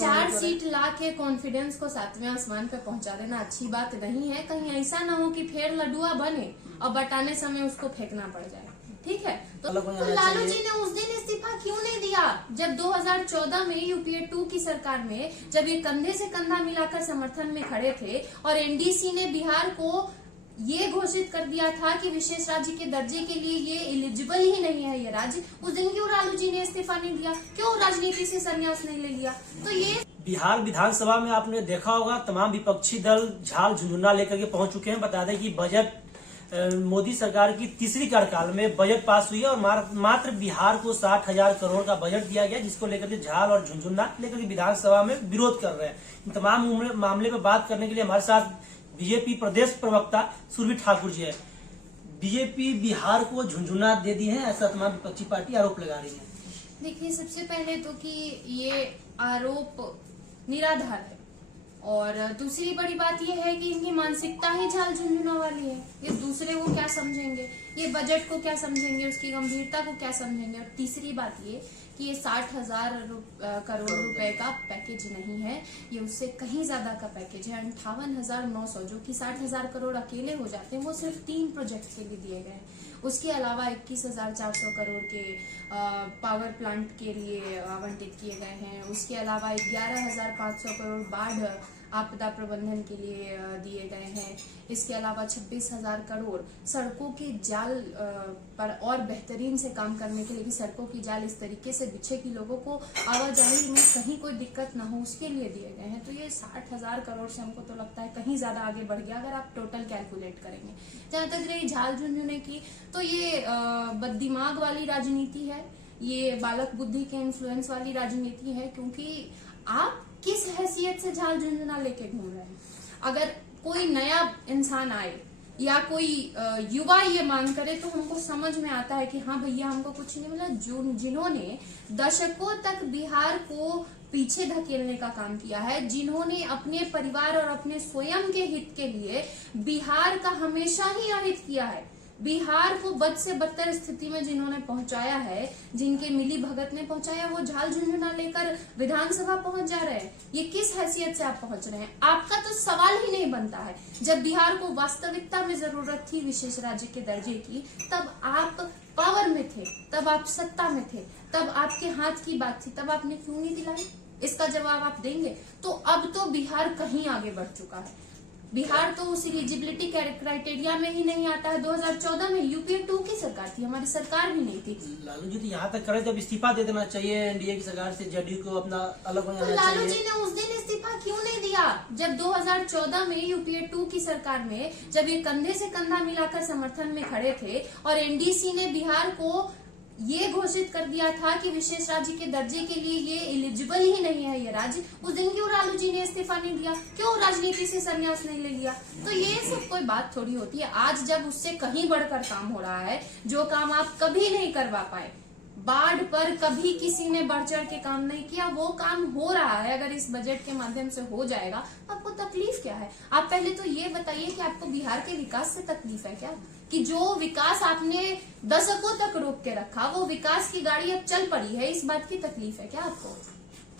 4 seat ला के confidence को 7वें आसमान पे पहुंचा देना अच्छी बात नहीं है। कहीं ऐसा ना हो कि फिर लडुआ बने और बटाने समय उसको फेंकना पड़ जाए। ठीक है, तो लालू जी ने उस दिन इस्तीफा क्यों नहीं दिया जब 2014 में यूपीए 2 की सरकार में जब ये कंधे से कंधा मिलाकर समर्थन में खड़े थे और एनडीसी ने बिहार को ये घोषित कर दिया था कि विशेष राज्य के दर्जे के लिए ये एलिजिबल ही नहीं है ये राज्य। उस दिन क्यों लालू जी ने इस्तीफा नहीं दिया, क्यों राजनीति से संन्यास नहीं ले लिया? तो ये बिहार विधानसभा में आपने देखा होगा तमाम विपक्षी दल झाल झुंझुना लेकर के पहुंच चुके हैं। बता दें कि बजट मोदी सरकार की तीसरी कार्यकाल में बजट पास हुई है और मात्र बिहार को 60,000 करोड़ का बजट दिया गया, जिसको लेकर के झाल और झुंझुना लेकर के विधानसभा में विरोध कर रहे हैं। इन तमाम मामले पर बात करने के लिए हमारे साथ बीजेपी प्रदेश प्रवक्ता सुरभि ठाकुर जी है। बीजेपी बिहार को झुंझुना दे दी है, ऐसा तमाम विपक्षी पार्टी आरोप लगा रही है। देखिए, सबसे पहले तो कि ये आरोप निराधार है और दूसरी बड़ी बात यह है कि इनकी मानसिकता ही झाल झुंझुना वाली है। ये दूसरे को क्या समझेंगे, ये बजट को क्या समझेंगे, उसकी गंभीरता को क्या समझेंगे। और तीसरी बात ये कि ये 60,000 करोड़ रुपए का पैकेज नहीं है, ये उससे कहीं ज्यादा का पैकेज है। 58,900 जो कि 60,000 करोड़ अकेले हो जाते हैं वो सिर्फ 3 प्रोजेक्ट के लिए दिए गए हैं। उसके अलावा 21,400 करोड़ के पावर प्लांट के लिए आवंटित किए गए हैं। उसके अलावा 11,500 करोड़ बाढ़ आपदा प्रबंधन के लिए दिए गए हैं। इसके अलावा 26,000 करोड़ सड़कों के जाल पर और बेहतरीन से काम करने के लिए कि सड़कों की जाल इस तरीके से बिछे कि लोगों को आवाजाही में कहीं कोई दिक्कत ना हो, उसके लिए दिए गए हैं। तो ये 60,000 करोड़ से हमको तो लगता है कहीं ज्यादा आगे बढ़ गया अगर आप टोटल कैलकुलेट करेंगे। जहां तक रही झाल झुंझुने की, तो ये बददिमाग वाली राजनीति है, ये बालक बुद्धि के इन्फ्लुएंस वाली राजनीति है। क्योंकि आप किस हैसियत से झाल झुंझुना लेके घूम रहे हैं? अगर कोई नया इंसान आए या कोई युवा ये मांग करे तो हमको समझ में आता है कि हाँ भैया हमको कुछ नहीं मिला। जिन्होंने दशकों तक बिहार को पीछे धकेलने का काम किया है, जिन्होंने अपने परिवार और अपने स्वयं के हित के लिए बिहार का हमेशा ही अहित किया है, बिहार को बद से बदतर स्थिति में जिन्होंने पहुंचाया है, जिनके मिली भगत ने पहुंचाया, वो झाल झुंझुना लेकर विधानसभा पहुंच जा रहे हैं। ये किस हैसियत से आप पहुंच रहे हैं? आपका तो सवाल ही नहीं बनता है। जब बिहार को वास्तविकता में जरूरत थी विशेष राज्य के दर्जे की, तब आप पावर में थे, तब आप सत्ता में थे, तब आपके हाथ की बात थी, तब आपने क्यों नहीं दिलाई? इसका जवाब आप देंगे। तो अब तो बिहार कहीं आगे बढ़ चुका है। बिहार तो उस एलिजिबिलिटी क्राइटेरिया में ही नहीं आता है। 2014 में यूपीए 2 की सरकार थी, हमारी सरकार भी नहीं थी। लालू जी तो यहाँ तक करे जब इस्तीफा दे देना चाहिए एनडीए की सरकार से, जेडीयू को अपना अलग हो जाना चाहिए। लालू जी ने उस दिन इस्तीफा क्यों नहीं दिया जब 2014 में यूपीए 2 की सरकार में जब ये कंधे से कंधा मिलाकर समर्थन में खड़े थे और एनडीसी ने बिहार को ये घोषित कर दिया था कि विशेष राज्य के दर्जे के लिए ये एलिजिबल ही नहीं है ये राज्य। उस दिन क्यों लालू जी ने इस्तीफा नहीं दिया, क्यों राजनीति से संन्यास नहीं ले लिया? तो ये सब कोई बात थोड़ी होती है। आज जब उससे कहीं बढ़कर काम हो रहा है, जो काम आप कभी नहीं करवा पाए, बाढ़ पर कभी किसी ने बढ़ चढ़ के काम नहीं किया, वो काम हो रहा है। अगर इस बजट के माध्यम से हो जाएगा तो आपको तकलीफ क्या है? आप पहले तो ये बताइए कि आपको बिहार के विकास से तकलीफ है क्या? कि जो विकास आपने दशकों तक रोक के रखा, वो विकास की गाड़ी अब चल पड़ी है, इस बात की तकलीफ है क्या आपको?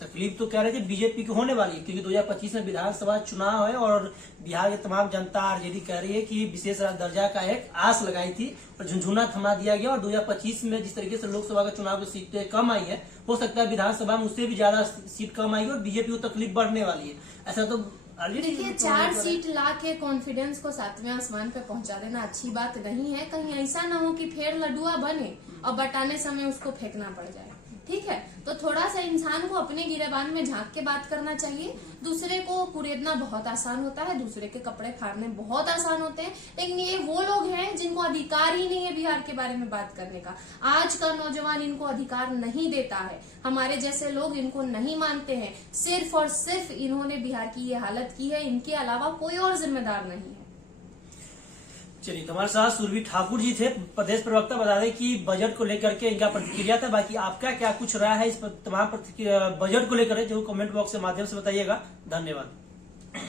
तकलीफ तो कह रहे थे बीजेपी की होने वाली है, क्योंकि 2025 में विधानसभा चुनाव है और बिहार की तमाम जनता आरजेडी कह रही है कि विशेष दर्जा का एक आस लगाई थी और झुंझुना थमा दिया गया। और 2025 में जिस तरीके से लोकसभा के चुनाव की सीटें कम आई है, हो सकता है विधानसभा में उससे भी ज्यादा सीट कम आएगी और बीजेपी को तकलीफ बढ़ने वाली है। ऐसा तो देखिए, 4 सीट ला के कॉन्फिडेंस को 7वें आसमान पे पहुंचा देना अच्छी बात नहीं है। कहीं ऐसा ना हो कि फिर लडुआ बने और बटाने समय उसको फेंकना पड़ जाए। ठीक है, तो थोड़ा सा इंसान को अपने गिरेबान में झांक के बात करना चाहिए। दूसरे को कुरेदना बहुत आसान होता है, दूसरे के कपड़े फाड़ने बहुत आसान होते हैं, लेकिन ये वो लोग हैं जिनको अधिकार ही नहीं है बिहार के बारे में बात करने का। आज का नौजवान इनको अधिकार नहीं देता है, हमारे जैसे लोग इनको नहीं मानते हैं। सिर्फ और सिर्फ इन्होंने बिहार की ये हालत की है, इनके अलावा कोई और जिम्मेदार नहीं है। चलिए, हमारे साथ सुरभि ठाकुर जी थे, प्रदेश प्रवक्ता। बता दें कि बजट को लेकर के इनका प्रतिक्रिया था। बाकी आपका क्या कुछ रहा है इस तमाम बजट को लेकर जो कमेंट बॉक्स के माध्यम से बताइएगा। धन्यवाद।